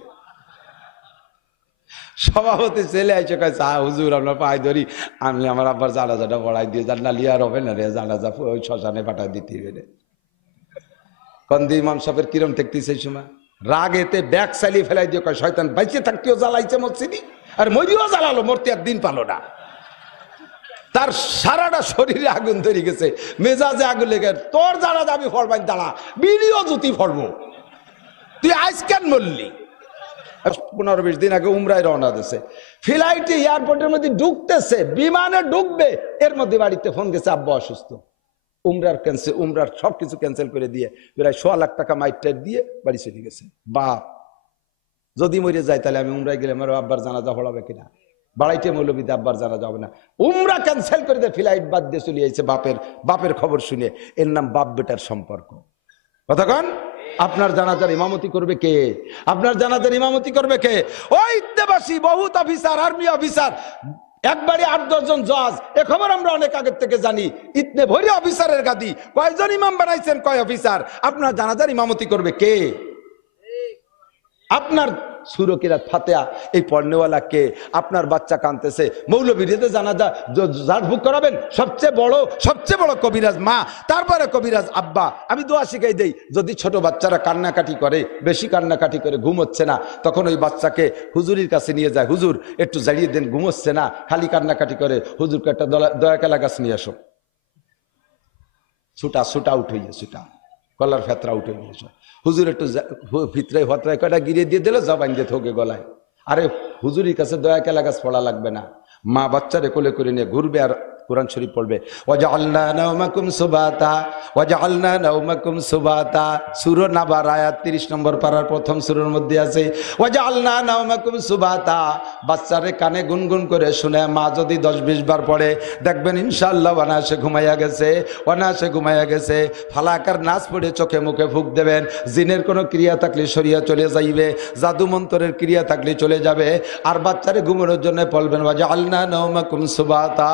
সভাপতি ছেলে আইসে কয়, হুজুর আপনার পায়ে ধরি, আমি আমার আব্বার জানাজাটা পড়াই দিয়ে যান না, লিয়ার হবে না রে, জানাজা ওই শ্মশানে পাঠাই দিতে হবে। কন্দি ইমাম সাহেবের কিরম দেখতেছে সেই সময় রাগ এতে ব্যাগ চালিয়ে ফেলাই দিয়ে কয়, শয়তান বাইচে থাকতেও জ্বালাইছে মসজিদি, আর মরিও জ্বালালো, মরতে আর দিন পালো না। তার সারাটা শরীরে আগুন ধরে গেছে, মেজাজে আগুন লেগে, তোর জানা যাবি ফরবাই দাঁড়া, বিড়িও জুতি ফরবো, তুই আইস কেন মরলি? 15-20 দিন আগে উমরায় রওনা দিয়েছে, ফ্লাইটে এয়ারপোর্টের মধ্যে ঢুকতেছে, বিমানে ঢুকবে, এর মধ্যে বাড়িতে ফোন গেছে আব্বা অসুস্থ। উমরার সবকিছু ক্যান্সেল করে দিয়ে প্রায় 1.25 লাখ টাকা মাইট দিয়ে বাড়ি চলে গেছে। বাপ যদি মরে যায় তাহলে আমি উমরায় গেলে আমার আব্বার জানাজা পড়াবে কিনা? বাড়াইতে মৌলবীতে আব্বার জানাজা হবে না, উমরা ক্যান্সেল করে দিয়ে ফ্লাইট বাদ দিয়ে চলে যাইছে। বাপের খবর শুনে, এর নাম বাপ বেটার সম্পর্ক। কতক্ষণ আপনার জানাজার ইমামতি করবে কে? আপনার জানাজার ইমামতি করবে কে? ওই ইত্তেবাসী বহুত অফিসার, আর্মি অফিসার, একবারে 8-10 জন জজ, এ খবর আমরা অনেক আগের থেকে জানি। ইতনে ভরি অফিসারের গাদি, কয়জন ইমাম বানাইছেন, কয় অফিসার? আপনার জানাজার ইমামতি করবে কে? আপনার সূরা কিরাত ফাতিহা এই পড়নেওয়ালা কে? আপনার বাচ্চা কাঁদতেছে, মৌলবীতে জানাজা ঝাড়ফুঁক করাবেন? সবচেয়ে বড় কবিরাজ মা, তারপরে কবিরাজ আব্বা। আমি দোয়া শিখাই দেই, যদি ছোট বাচ্চারা কান্নাকাটি করে, বেশি কান্নাকাটি করে, ঘুমোচ্ছে না, তখন ওই বাচ্চাকে হুজুরের কাছে নিয়ে যায়, হুজুর একটু জাড়িয়ে দেন, ঘুমোচ্ছে না, খালি কান্নাকাটি করে, হুজুরকে একটা দয়াকেলা গাছ নিয়ে আসো, ছুটা উঠে গিয়ে, ছুটা গলার ফেতরা উঠে গিয়েছ, হুজুর একটু ভিতরে ফতরায় কয়টা গিরিয়ে দিয়ে দিল, জবান দিয়ে থোকে গলায়। আরে হুজুরের কাছে দয়া কেলা গাছ পড়া লাগবে না, মা বাচ্চারে কোলে করে নিয়ে ঘুরবে আর কোরআন শরীফ পড়বে। ওয়াজআলনা নাওমাকুম সুবাতা, ওয়াজআলনা নাওমাকুম সুবাতা, সূরা নাবার আয়াত 30 নম্বর পারার প্রথম সূরার মধ্যে আছে, ওয়াজআলনা নাওমাকুম সুবাতা। বাচ্চারে কানে গুনগুন করে শুনে মা যদি 10-20 বার পড়ে, দেখবেন ইনশাআল্লাহ অনায়াসে ঘুমাইয়া গেছে, অনায়াসে ঘুমাইয়া গেছে। ফালাকার নাচ পড়ে চোখে মুখে ফুঁক দেবেন, জিনের কোনো ক্রিয়া থাকলে সরিয়া চলে যাইবে, জাদু মন্ত্রের ক্রিয়া থাকলে চলে যাবে। আর বাচ্চারে ঘুমানোর জন্য বলবেন ওয়াজআলনা নাওমাকুম সুবাতা।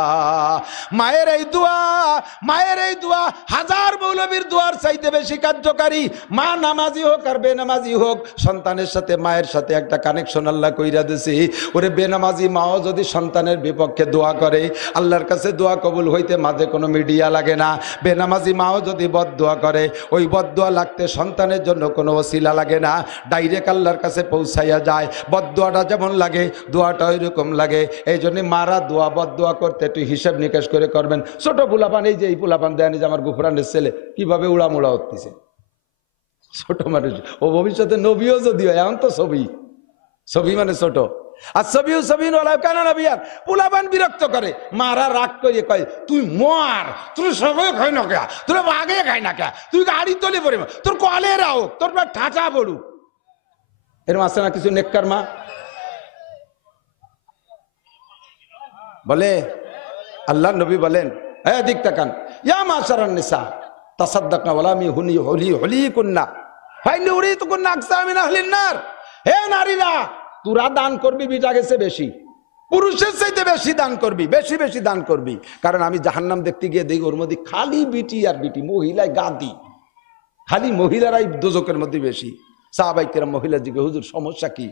মায়ের এই দোয়া হাজার মৌলবীর দোয়ার চাইতে বেশি কার্যকারী। মা নামাজি হোক আর বেনামাজি হোক, সন্তানের সাথে মায়ের সাথে একটা কানেকশন আল্লাহ কইরা দিছি। ওরে বেনামাজি মাও যদি সন্তানের বিপক্ষে দোয়া করে, আল্লাহর কাছে দোয়া কবুল হইতে মাঝে কোনো মিডিয়া লাগে না। বেনামাজি মাও যদি বদদোয়া করে, ওই বদদোয়া লাগতে সন্তানের জন্য কোনো ওসিলা লাগে না, ডাইরেক্ট আল্লাহর কাছে পৌঁছাইয়া যায়। বদদোয়াটা যেমন লাগে, দোয়াটা ওই রকম লাগে। এই জন্য মারা দোয়া বদদোয়া করতে একটু হিসাব নিকাশ করে করবেন। ছোট পোলাপান, এই যে এই পোলাপান দেয়নি যে আমার গুফরানের ছেলে কিভাবে উড়ামুড়া হচ্ছে, ছোট মানুষ, ও ভবিষ্যতে নবীও যদি হয়, এখন তো ছবি মানে ছোট। আর পোলাপান বিরক্ত করে, মারা রাগ করে কয় তুই মার, তুই সবাই খাই না কে, তোর আগে খাই না কে, তুই গাড়ি তলে পড়ে, তোর কলে রাও, তোর ঠাটা বড়ু। এরকম আছে না কিছু নেককার মা? বলে আল্লাহ নবী বলেন, হ্যাঁ দিক তাকান, ইয়া মাশারান নিসা তাসাদদাকনা ওয়ালা মি হুলি কুন্না ফাইনি উরিতু কুন্না আকসার মিন আহলিন নার। হে নারীরা, তোরা দান করবি বিটা গেছে বেশি, পুরুষের চাইতে বেশি দান করবি, বেশি বেশি দান করবি। কারণ আমি জাহান্নাম দেখতে গিয়ে দেখি ওর মধ্যে খালি বিটি আর বিটি, মহিলায় গাদি, খালি মহিলারাই দোজকের মধ্যে বেশি। সাহাবায়ে কেরাম মহিলা জিজ্ঞেস, হুজুর সমস্যা কি?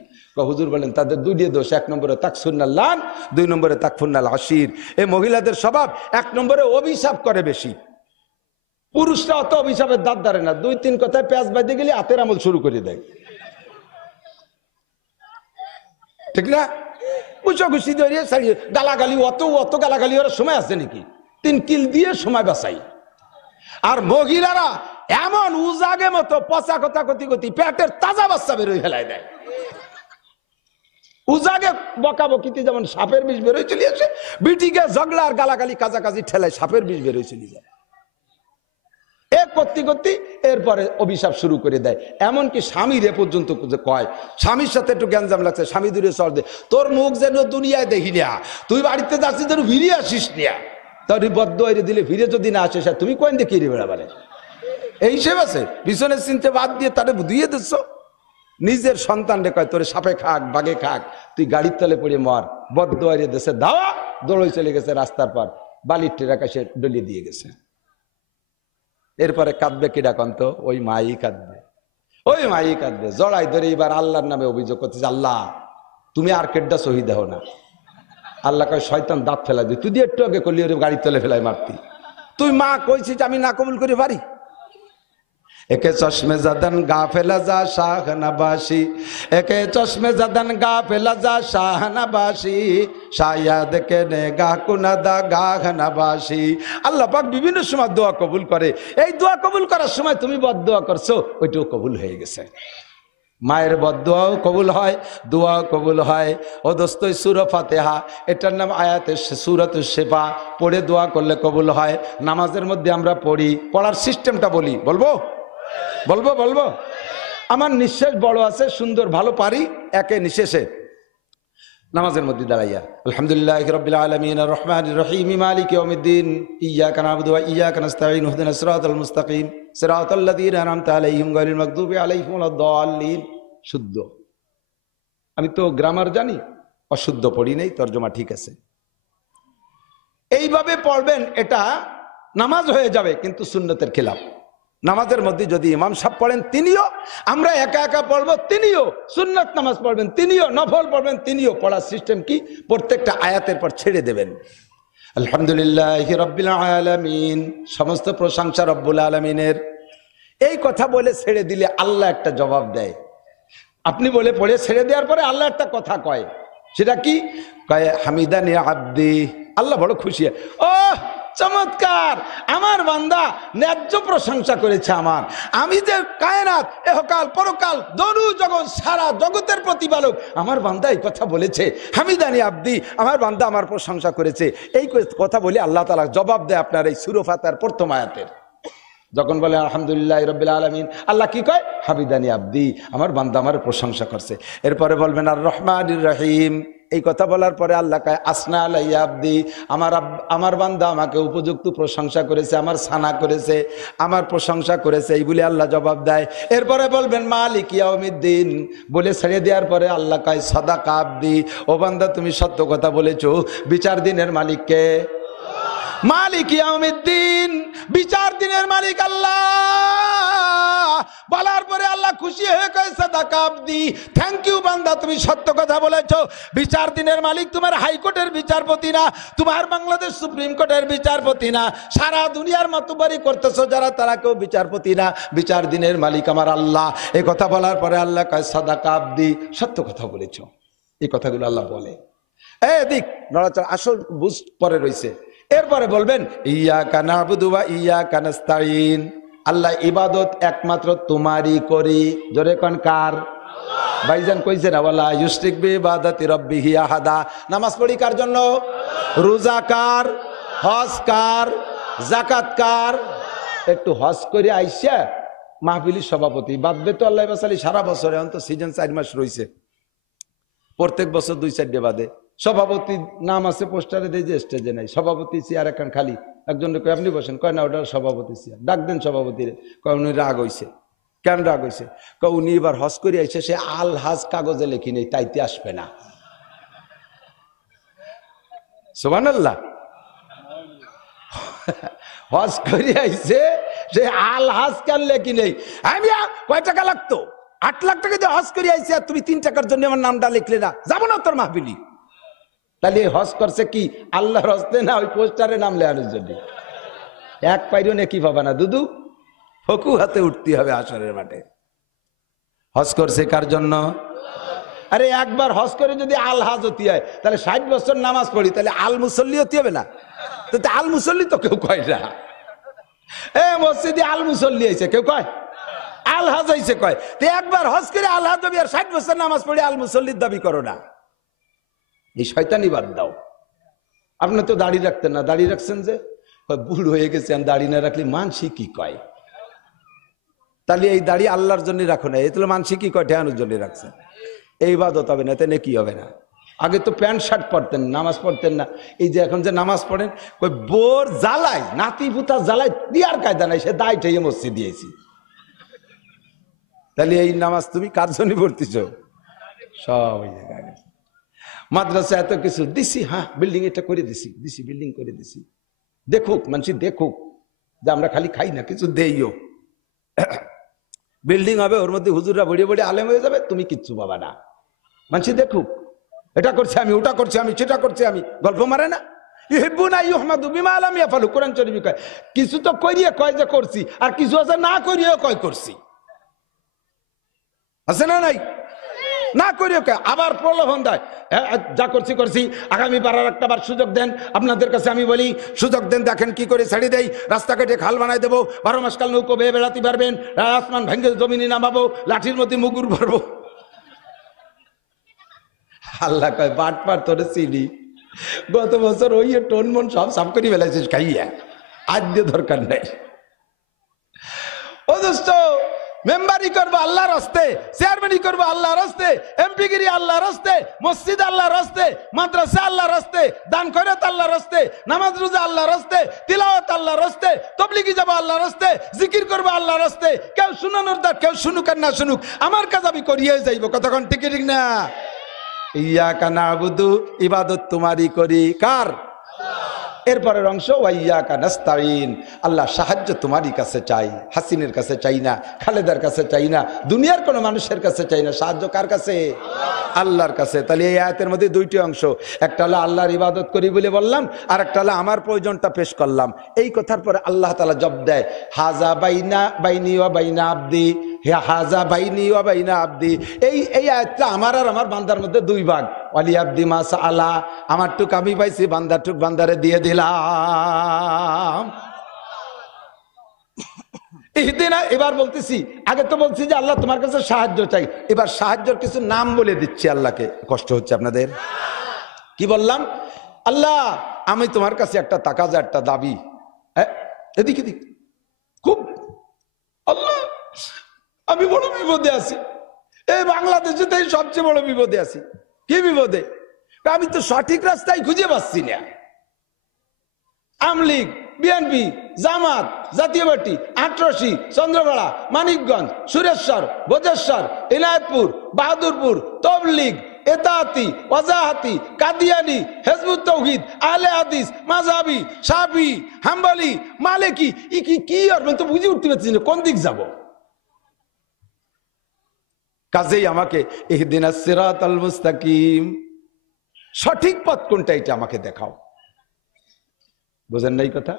হুজুর বলেন তাদের দুইটি দোষ, 1 নম্বরে তাকসুন্নাল লান, 2 নম্বরে তাকফুন্নাল আশির। এই মহিলাদের স্বভাব 1 নম্বরে অভিশাপ করে বেশি। পুরুষরা অত অভিশাপের দাঁত ধরে না, 2-3 কথায় পেঁয়াজ বাঁধতে গেলে হাতের আমল শুরু করে দেয়, ঠিক না? কুচি ধরিয়ে ছাড়িয়ে গালাগালি, অত গালাগালি ওরা সময় আছে নাকি? 3 কিল দিয়ে সময় বাঁচাই। আর মহিলারা এমন উজাগে মতো পচা কথা কতি পেটের তাজা বাচ্চা বেরোয় ফেলায় দেয়। উজাগে বকাবকিতে যেমন সাপের বিষ বেরোয় চলে আসে, বিটিকে ঝগড়া আর গালাগালি কাজাকাজি ঠেলায় সাপের বিষ বেরোয় চলে যায়। করতে এরপরে অভিশাপ শুরু করে দেয়। এমনকি স্বামীর এ পর্যন্ত কয়, স্বামীর সাথে একটু গ্যাঞ্জাম লাগছে, স্বামী দূরে সর দে, তোর মুখ যেন দুনিয়ায় দেখি না, তুই বাড়িতে যাচ্ছিস যেন ফিরে আসিস না। তোর বদ্ধ দিলে ফিরে যদি না আসে, তুমি কোন দেখি রে বেড়াবারে, এই হিসেবে আছে। পিছনের চিনতে বাদ দিয়ে তারে বুঝিয়ে দিচ্ছ। নিজের সন্তান রে কয়, তোরে সাপে খাক বাঘে খাক, তুই গাড়ির তলে পড়ে মর। বদ্ধ দেশে দাওয়া দৌড়ে চলে গেছে রাস্তার পর, বালির টেরাকা সে ডলিয়ে দিয়ে গেছে। এরপরে কাঁদবে কিডা কন্ত? ওই মাই কাঁদবে, ওই মাই কাঁদবে। জড়াই ধরে এবার আল্লাহর নামে অভিযোগ করতেছে, আল্লাহ তুমি আর কেডা সহি দেহ না। আল্লাহ কয়, শয়তান দাঁত ফেলাই দিই, তুই একটু আগে করলি ওরে গাড়ির তলে ফেলাই মারতি, তুই মা কইছিস আমি না কবুল করে পারি? একে চশমে জাদান গাফেলা যা শাহনাবাসী, একে চশমে জাদান গাফেলা যা শাহনাবাসী, শায়াদ কে নে গাকুনাদা গাহনাবাসী। আল্লাহ পাক বিভিন্ন সময় দোয়া কবুল করে। এই দোয়া কবুল করার সময় তুমি বদদোয়া করছো, ওইটাও কবুল হয়ে গেছে। মায়ের বদদোয়াও কবুল হয়, দোয়াও কবুল হয়। ও দোস্ত, সূরা ফাতিহা, এটার নাম আয়াতে সূরাতুশ শিফা, পড়ে দোয়া করলে কবুল হয়। নামাজের মধ্যে আমরা পড়ি, পড়ার সিস্টেমটা বলবো আমার নিঃশ্বাস বড় আছে, সুন্দর ভালো পারি। একে নিঃশেষে নামাজের মধ্যে দাঁড়াইয়া আলহামদুলিল্লাহি রাব্বিল আলামিন আর রহমানির রহিম মালিকি ইয়াউমিদ্দিন ইয়্যাকা না'বুদু ওয়া ইয়্যাকা নাস্তাঈন ইহদিনাস সিরাতাল মুস্তাকিম সিরাতাল লাযীনা আন'আমতা আলাইহিম গায়রিল মাগদুবি আলাইহিম ওয়ালাদ-দাল্লিন। শুদ্ধ। আমি তো গ্রামার জানি, অশুদ্ধ পড়ি নেই, তর্জমা ঠিক আছে। এইভাবে পড়বেন, এটা নামাজ হয়ে যাবে, কিন্তু সুন্নতের খেলাফ। নামাজের মধ্যে যদি ইমাম সাহেব পড়েন তিনিও, আমরা একা একা পড়বো তিনিও, সুন্নত নামাজ পড়বেন তিনিও, নফল পড়বেন তিনিও। পড়ার সিস্টেম কি? প্রত্যেকটা আয়াতের পর ছেড়ে দেবেন আলহামদুলিল্লাহি রাব্বিল আলামিন, সমস্ত প্রশংসা রব্বুল আলামিনের। এই কথা বলে ছেড়ে দিলে আল্লাহ একটা জবাব দেয়। আপনি বলে পড়ে ছেড়ে দেওয়ার পরে আল্লাহ একটা কথা কয়, সেটা কি কয়? হামিদানি আব্দি, আল্লাহ বড় খুশি হয়। ও চমৎকার, আমার বান্দা ন্যায্য প্রশংসা করেছে আমার। আমি যে কায়নাত, এহকাল পরকাল, দনু জগৎ, সারা জগতের প্রতিপালক, আমার বান্দা এই কথা বলেছে। হামিদানি আব্দি, আমার বান্দা আমার প্রশংসা করেছে। এই কথা বলে আল্লাহ তাআলা জবাব দেয় আপনার এই সূরা ফাতিহার প্রথম আয়াতের। যখন বলে আলহামদুলিল্লাহি রাব্বিল আলামিন, আল্লাহ কি কয়? হামিদানি আব্দি, আমার বান্দা আমার প্রশংসা করছে। এরপরে বলবেন আর রহমানির রহিম। এই কথা বলার পরে আল্লাহ কয় আসনা আলাইয়া আব্দি, আমার বান্দা আমাকে উপযুক্ত প্রশংসা করেছে, আমার সানা করেছে, আমার প্রশংসা করেছে, এই বলে আল্লাহ জবাব দেয়। এরপরে বলবেন মালিক ইয়াউমিদ্দিন, বলে ছেড়ে দেওয়ার পরে আল্লাহ কয় সাদাকা আব্দি, ও বান্দা তুমি সত্য কথা বলেছো। বিচার দিনের মালিককে? মালিক ইয়াউমিদ্দিন, বিচার দিনের মালিক আল্লাহ। বলার পরে আল্লাহ খুশি হয়ে কয় সাদাকা আব্দি, থ্যাংক ইউ বান্দা, তুমি সত্য কথা বলেছো। বিচার দিনের মালিক তোমার হাইকোর্টের বিচারপতি না, তোমার বাংলাদেশ সুপ্রিম কোর্টের বিচারপতি না, সারা দুনিয়ার মাতবারি করতেছো যারা, তারা কেউ বিচারপতি না। বিচার দিনের মালিক আমার আল্লাহ। এই কথা বলার পরে আল্লাহ কয় সাদাকা আব্দি, সত্য কথা বলেছো। এই কথাগুলো আল্লাহ বলে। এদিক নড়াচড়া, আসল বুঝ পরে রয়েছে। এরপরে বলবেন ইয়্যাকা না'বুদু ওয়া ইয়্যাকা নাস্তাঈন, আল্লাহ ইবাদত একমাত্র তোমারই করি। জোরে কোন কার? ভাইজান কইছে না ওয়ালা ইউশরিক বিইবাদাতি রাব্বিহি আহাদা। নামাজ পড়ি কার জন্য? রোজা কার? হজ কার? যাকাত কার? একটু হজ করে আইসা মাহফিলের সভাপতি বাদবে তো আল্লাহ বাসালি সারা বছরে, এখন তো সিজন 4 মাস রয়েছে, প্রত্যেক বছর 2-4 বাদে সভাপতি নাম আছে পোস্টারে, দিয়ে যে স্টেজে নাই সভাপতি, চেয়ার এখন খালি। একজন কয় আপনি বসেন, কয় না ওটা সভাপতি চেয়ার, ডাক দেন সভাপতিরে। কয় উনি রাগ হইছে। কেন রাগ হইছে? কয় উনি এবার হজ করে আইসে, সে আল হাজ কাগজে লেখি নেই, তাইতে আসবে না। সুবহানাল্লাহ। হজ করে আইসে, সে আল হাজ কেন লেখি নেই। আমি কয় টাকা লাগতো? 8 লাখ টাকা দিয়ে হজ করে আইছি আর তুমি 3 টাকার জন্য আমার নামটা লিখলে না, যাবো না তোর মাহফিলি। তাহলে হজ করছে কি আল্লাহর হস্তে না ওই পোস্টারে নাম লেখানোর জন্য? এক পাইরও নাকি পাবা না দুদু, ফকু হাতে উঠতে হবে আসরের মাঠে। হজ করছে কার জন্য? আরে একবার হজ করে যদি আল হাজ হতে হয় তাহলে 60 বছর নামাজ পড়ি, তাহলে আল মুসল্লি হতে হবে না? তো আল মুসল্লি তো কেউ কয় না। মসজিদে আল মুসল্লি হয়েছে কেউ কয়, আল হাজ হয়েছে কয়। তো একবার হজ করে আল হাজ হবে আর 60 বছর নামাজ পড়ে আল মুসল্লির দাবি করো না। এই শয়তানি বাদ দাও। আপনি তো দাড়ি রাখতেন না, দাড়ি রাখছেন যে? বুড়ো হয়ে গেছে, দাড়ি না রাখলে মানসি কি কয়? তাহলে এই দাড়ি আল্লাহর জন্য রাখো না, এই তো মানসি কি কয় ঠেয়ানোর জন্য রাখছেন। এই বাদত হবে না, তেনে কি হবে না? আগে তো প্যান্ট শার্ট পরতেন, নামাজ পড়তেন না। এই যে এখন যে নামাজ পড়েন, ওই বোর জ্বালায়, নাতি পুতা জ্বালায়, দিয়ার কায়দা নাই, সে দায় ঠেয়ে মসজিদ দিয়েছি। তাহলে এই নামাজ তুমি কার জন্য পড়তেছ? সব ওই জায়গায়। মাদ্রাসা এত কিছু দিছি, হ্যাঁ বিল্ডিং এটা করে দিছি, বিল্ডিং করে দিছি, দেখুক মানুষ, দেখুক যে আমরা খালি খাই না, কিছু দেইও। বিল্ডিং হবে, ওর মধ্যে হুজুররা বড়িয়ে বড়িয়ে আলেম হয়ে যাবে, তুমি কিচ্ছু পাবা না। মানুষ দেখুক, এটা করছি আমি, ওটা করছি আমি, সেটা করছি আমি, গল্প মারে না? ইউহিব্বুনা ইউহমাদু বিমা লাম ইয়াফআলু, কোরআন শরীফে কয়। কিছু তো করিয়ে কয় যে করছি, আর কিছু আছে না করিয়েও কয় করছি, আছে না নাই? না করিও কয়, আবার প্রলোভন দেয়, যা করছি করছি, আগামী বারার একটা বার সুযোগ দেন। আপনাদের কাছে আমি বলি, সুযোগ দেন, দেখেন কি করে ছাড়ি দেই। রাস্তাঘাটে খাল বানাই দেবো, 12 মাস কাল নৌকো বেয়ে বেড়াতে পারবেন, আসমান ভেঙে জমিনে নামাবো, লাঠির মধ্যে মুগুর ভরবো। আল্লাহ কয় বাটপার তোরে চিনি, গত বছর ওই টোন মন সব সাফ করে ফেলাইছিস খাইয়া, আজ দিয়ে দরকার নাই। ও দোস্ত, মেম্বারি করবো আল্লাহর হস্তে, চেয়ারম্যানই করবো আল্লাহর হস্তে, এমপিগিরি আল্লাহর হস্তে, মসজিদ আল্লাহর হস্তে, মাদ্রাসা আল্লাহর হস্তে, দান খয়রাত আল্লাহর হস্তে, নামাজ রোজা আল্লাহর হস্তে, তিলাওয়াত আল্লাহর হস্তে, তাবলীগে যাব আল্লাহর হস্তে, জিকির করবো আল্লাহর হস্তে। কেউ শুনানোর দা, কেউ শুনুক আর না শুনুক, আমার কাজ আমি করিয়ে যাইব। কতক্ষণ ঠিক ঠিক না? ইয়াকা নাবুদু, ইবাদত তোমারই করি। কার? এরপরের অংশ ওয়াইয়াকা নাস্তাইন, আল্লাহ সাহায্য তোমারই কাছে চাই, হাসিনের কাছে চাই না, খালেদার কাছে চাই না, দুনিয়ার কোনো মানুষের কাছে চাই না। সাহায্য কার কাছে? আল্লাহর কাছে। তাহলে এই আয়াতের মধ্যে দুইটি অংশ, একটা হলো আল্লাহর ইবাদত করি বলে বললাম, আর একটা হলো আমার প্রয়োজনটা পেশ করলাম। এই কথার পরে আল্লাহ তাআলা জবাব দেয়, হাজা বাইনি ওয়া বাইনা আবদি, হাজা বাইনি ওয়া বাইনা আবদি। এই আয়াতটা আমার আর আমার বান্দার মধ্যে দুই ভাগ। ওয়ালি আবদি মা সাআলা, আমার টুক আমি পাইছি, বান্দার টুক বান্দারে দিয়ে দিলাম। ইহদিনা, এবার বলতেছি, আগে তো বলছি যে আল্লাহ তোমার কাছে সাহায্য চাই, এবার সাহায্যের কিছু নাম বলে দিচ্ছি আল্লাহকে। কষ্ট হচ্ছে আপনাদের? কি বললাম? আল্লাহ আমি তোমার কাছে একটা তাকাজা, একটা দাবি, এদিক এদিক খুব, আল্লাহ আমি বড় বিপদে আছি, এই বাংলাদেশে তো সবচেয়ে বড় বিপদে আছি। কি বিপদে? আমি তো সঠিক রাস্তায় খুঁজে পাচ্ছি না। আমলীগ, বিএনপি, জামাত, জাতীয় পার্টি, আটরশি, চন্দ্রপাড়া, মানিকগঞ্জ, সুরেশ্বর, ভোজেশ্বর, ইনায়তপুর, বাহাদুরপুর, তবলিগ, এতাহাতি, ওয়াজাহাতি, কাদিয়ানি, হিজবুত তাওহীদ, আহলে হাদিস, মাযহাবি, শাফি, হাম্বলি, মালিকি, কি আর তো বুঝে উঠতে পারছি না কোন দিক যাব। কাজেই আমাকে ইহদিনাস সিরাতাল মুস্তাকিম, সঠিক পথ কোনটা এটা আমাকে দেখাও। বুঝেন নাই কথা?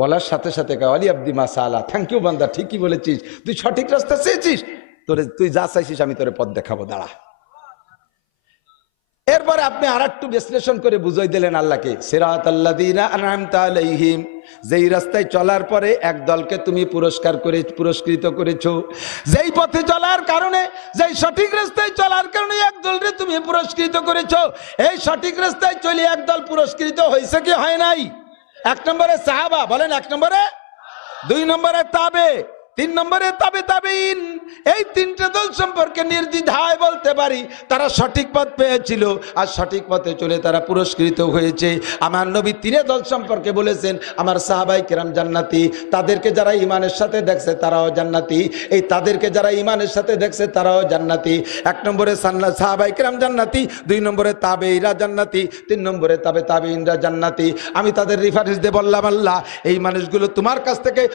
বলার সাথে সাথে আলি আব্দি মা সালা, থ্যাংক ইউ বান্দা, ঠিকই বলেছিস, তুই সঠিক রাস্তা চেয়েছিস, তুই যা চাইছিস আমি তোরে পথ দেখাবো, দাঁড়া। এরপরে আপনি আর একটু বিশ্লেষণ করে বুঝাই দিলেন আল্লাহকে, সিরাতাল্লাযীনা আনআমতা আলাইহিম, যেই রাস্তায় চলার পরে এক দলকে তুমি পুরস্কৃত করেছো, যেই পথে চলার কারণে, যেই সঠিক রাস্তায় চলার কারণে এক দলকে তুমি পুরস্কৃত করেছো। এই সঠিক রাস্তায় চলে এক দল পুরস্কৃত হয়েছে কি হয় নাই? 1 নম্বরে সাহাবা, বলেন 1 নম্বরে, 2 নম্বরে তাবে, 3 নম্বরে তাবে তাবেইন। এই 3টে দল সম্পর্কে নির্দ্বিধায় বলতে পারি তারা সঠিক পথ পেয়েছিল আর সঠিক পথে চলে তারা পুরস্কৃত হয়েছে। আমার নবী 3 দল সম্পর্কে বলেছেন, আমার সাহাবায়ে কেরাম জান্নাতি, তাদেরকে যারা ঈমানের সাথে দেখছে তারাও জান্নাতি, এই তাদেরকে যারা ঈমানের সাথে দেখছে তারাও জান্নাতি। 1 নম্বরে সাহাবায়ে কেরাম জান্নাতি, 2 নম্বরে তাবেঈরা জান্নাতি, 3 নম্বরে তাবে তাবেঈনরা জান্নাতি। আমি তাদের রেফারেন্স দিয়ে বললাম, আল্লাহ এই মানুষগুলো তোমার কাছ থেকে